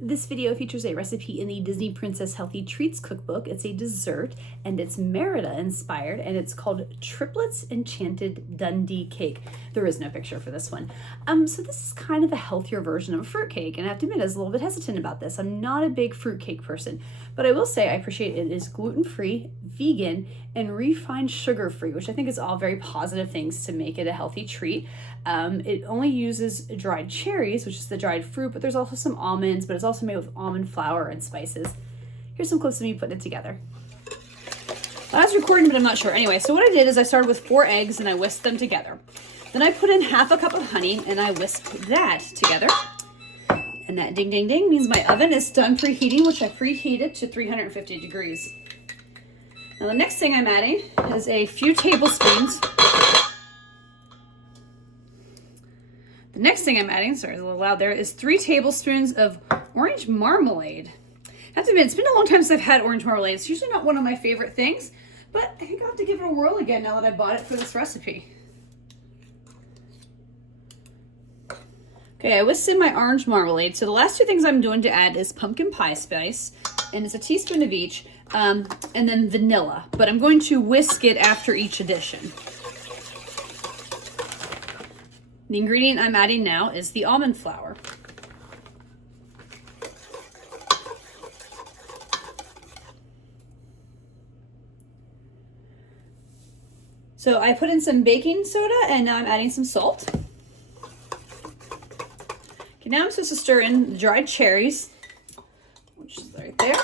This video features a recipe in the Disney Princess Healthy Treats cookbook. It's a dessert and it's Merida inspired, and it's called Triplets Enchanted Dundee cake. There is no picture for this one. So this is kind of a healthier version of a fruitcake, and I have to admit I was a little bit hesitant about this. I'm not a big fruitcake person, but I will say I appreciate it is gluten-free, vegan, and refined sugar-free, which I think is all very positive things to make it a healthy treat. It only uses dried cherries, which is the dried fruit, but there's also some almonds, but it's also made with almond flour and spices. Here's some clips of me putting it together. I was recording, but I'm not sure. Anyway, so what I did is I started with 4 eggs and I whisked them together. Then I put in half a cup of honey and I whisked that together. And that ding, ding, ding means my oven is done preheating, which I preheated to 350 degrees. Now the next thing I'm adding is a few tablespoons. The next thing I'm adding, sorry, it's a little loud there, is 3 tablespoons of orange marmalade. I have to admit, it's been a long time since I've had orange marmalade. It's usually not one of my favorite things, but I think I'll have to give it a whirl again now that I bought it for this recipe. Okay, I whisked in my orange marmalade. So the last 2 things I'm doing to add is pumpkin pie spice, and it's a teaspoon of each, and then vanilla. But I'm going to whisk it after each addition. The ingredient I'm adding now is the almond flour. So I put in some baking soda and now I'm adding some salt. Okay, now I'm supposed to stir in the dried cherries, which is right there.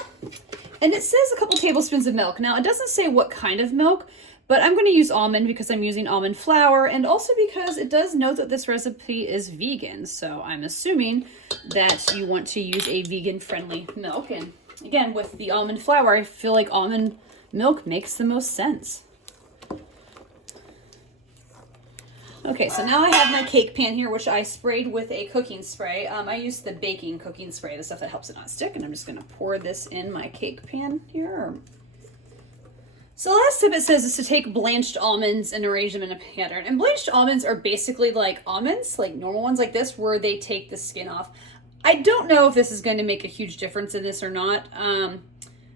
And it says a couple tablespoons of milk. Now it doesn't say what kind of milk, but I'm going to use almond because I'm using almond flour, and also because it does note that this recipe is vegan. So I'm assuming that you want to use a vegan-friendly milk. And again, with the almond flour, I feel like almond milk makes the most sense. Okay, so now I have my cake pan here, which I sprayed with a cooking spray. I used the baking cooking spray, the stuff that helps it not stick, and I'm just going to pour this in my cake pan here. So the last tip it says is to take blanched almonds and arrange them in a pattern. And blanched almonds are basically like almonds, like normal ones like this, where they take the skin off. I don't know if this is going to make a huge difference in this or not.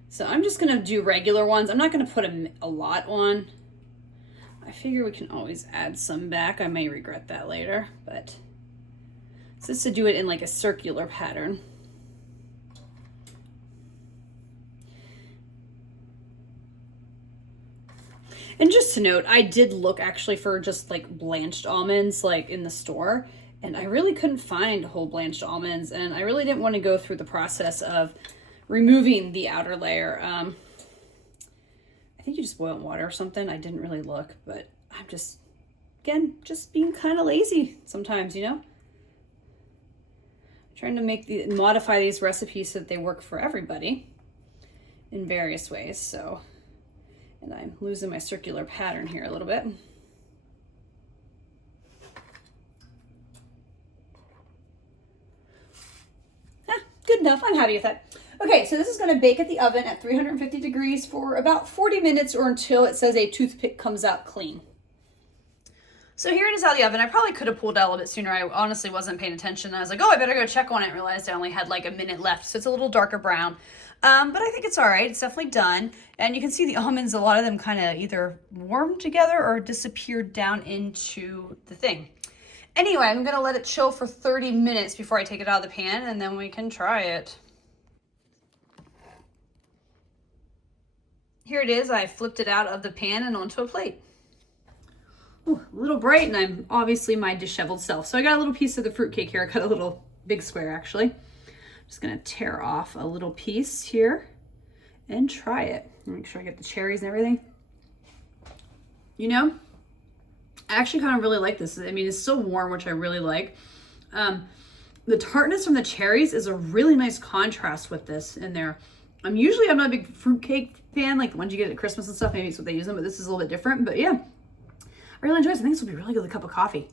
So I'm just going to do regular ones. I'm not going to put a lot on. I figure we can always add some back. I may regret that later, but it's just to do it in like a circular pattern. And just to note, I did look actually for just like blanched almonds like in the store, and I really couldn't find whole blanched almonds, and I really didn't want to go through the process of removing the outer layer. I think you just boil in water or something. I didn't really look, but I'm just, again, just being kind of lazy sometimes, you know? I'm trying to modify these recipes so that they work for everybody in various ways, so. And I'm losing my circular pattern here a little bit. Good enough. I'm happy with that. Okay, so this is going to bake at the oven at 350 degrees for about 40 minutes or until it says a toothpick comes out clean. So here it is out of the oven. I probably could have pulled out a little bit sooner. I honestly wasn't paying attention. I was like, oh, I better go check on it, and realized I only had like a minute left. So it's a little darker brown. But I think it's all right. It's definitely done. And you can see the almonds, a lot of them kind of either warmed together or disappeared down into the thing. Anyway, I'm going to let it chill for 30 minutes before I take it out of the pan, and then we can try it. Here it is. I flipped it out of the pan and onto a plate. Ooh, a little bright, and I'm obviously my disheveled self. So I got a little piece of the fruitcake here. I cut a little big square, actually. I'm just going to tear off a little piece here and try it. Make sure I get the cherries and everything. You know, I actually kind of really like this. I mean, it's still warm, which I really like. The tartness from the cherries is a really nice contrast with this in there. I'm not a big fruitcake fan, like the ones you get at Christmas and stuff. Maybe it's what they use them, but this is a little bit different. But yeah, I really enjoy this. I think this will be really good with a cup of coffee.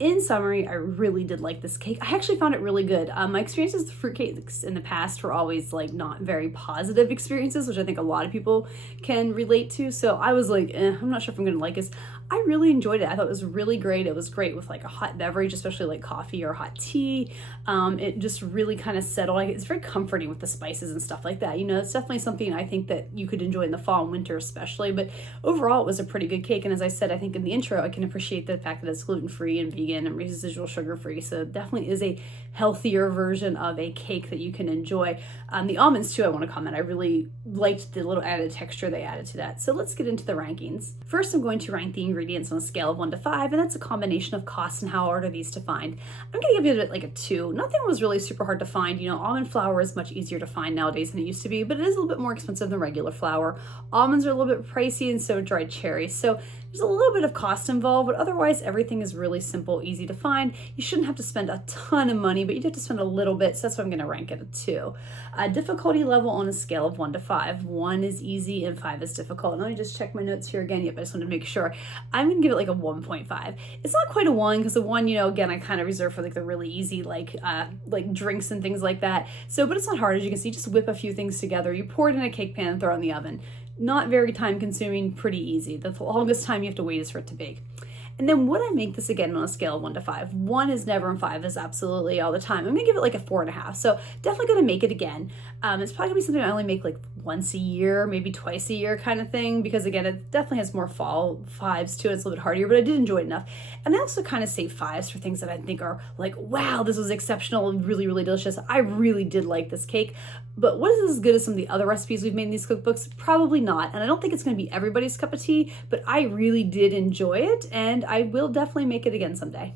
In summary, I really did like this cake. I actually found it really good. My experiences with fruitcakes in the past were always like not very positive experiences, which I think a lot of people can relate to. So I was like, I'm not sure if I'm gonna like this. I really enjoyed it. I thought it was really great. It was great with like a hot beverage, especially like coffee or hot tea. It just really kind of settled. Like, it's very comforting with the spices and stuff like that. You know, it's definitely something I think that you could enjoy in the fall and winter especially, but overall it was a pretty good cake. And as I said, I think in the intro, I can appreciate the fact that it's gluten-free and vegan and residual sugar-free. So it definitely is a healthier version of a cake that you can enjoy. The almonds too, I want to comment. I really liked the little added texture they added to that. So let's get into the rankings. First, I'm going to rank the ingredients on a scale of 1 to 5, and that's a combination of cost and how hard are these to find. I'm going to give it like a 2. Nothing was really super hard to find. You know, almond flour is much easier to find nowadays than it used to be, but it is a little bit more expensive than regular flour. Almonds are a little bit pricey, and so dried cherries. So there's a little bit of cost involved, but otherwise everything is really simple, easy to find. You shouldn't have to spend a ton of money, but you do have to spend a little bit, so that's why I'm going to rank it a 2. Difficulty level on a scale of 1 to 5. 1 is easy and 5 is difficult. And let me just check my notes here again. Yep, I just wanted to make sure. I'm going to give it like a 1.5. It's not quite a 1 because the 1, you know, again, I kind of reserve for like the really easy like drinks and things like that. So, but it's not hard. As you can see, just whip a few things together. You pour it in a cake pan and throw it in the oven. Not very time consuming, pretty easy. The longest time you have to wait is for it to bake. And then would I make this again on a scale of 1 to 5? 1 is never and 5 is absolutely all the time. I'm gonna give it like a 4.5. So definitely gonna make it again. It's probably gonna be something I only make like once a year, maybe twice a year kind of thing, because again, it definitely has more fall vibes to it. It's a little bit hardier, but I did enjoy it enough. And I also kind of save 5s for things that I think are like, wow, this was exceptional and really, really delicious. I really did like this cake. But was it as good as some of the other recipes we've made in these cookbooks? Probably not. And I don't think it's going to be everybody's cup of tea, but I really did enjoy it, and I will definitely make it again someday.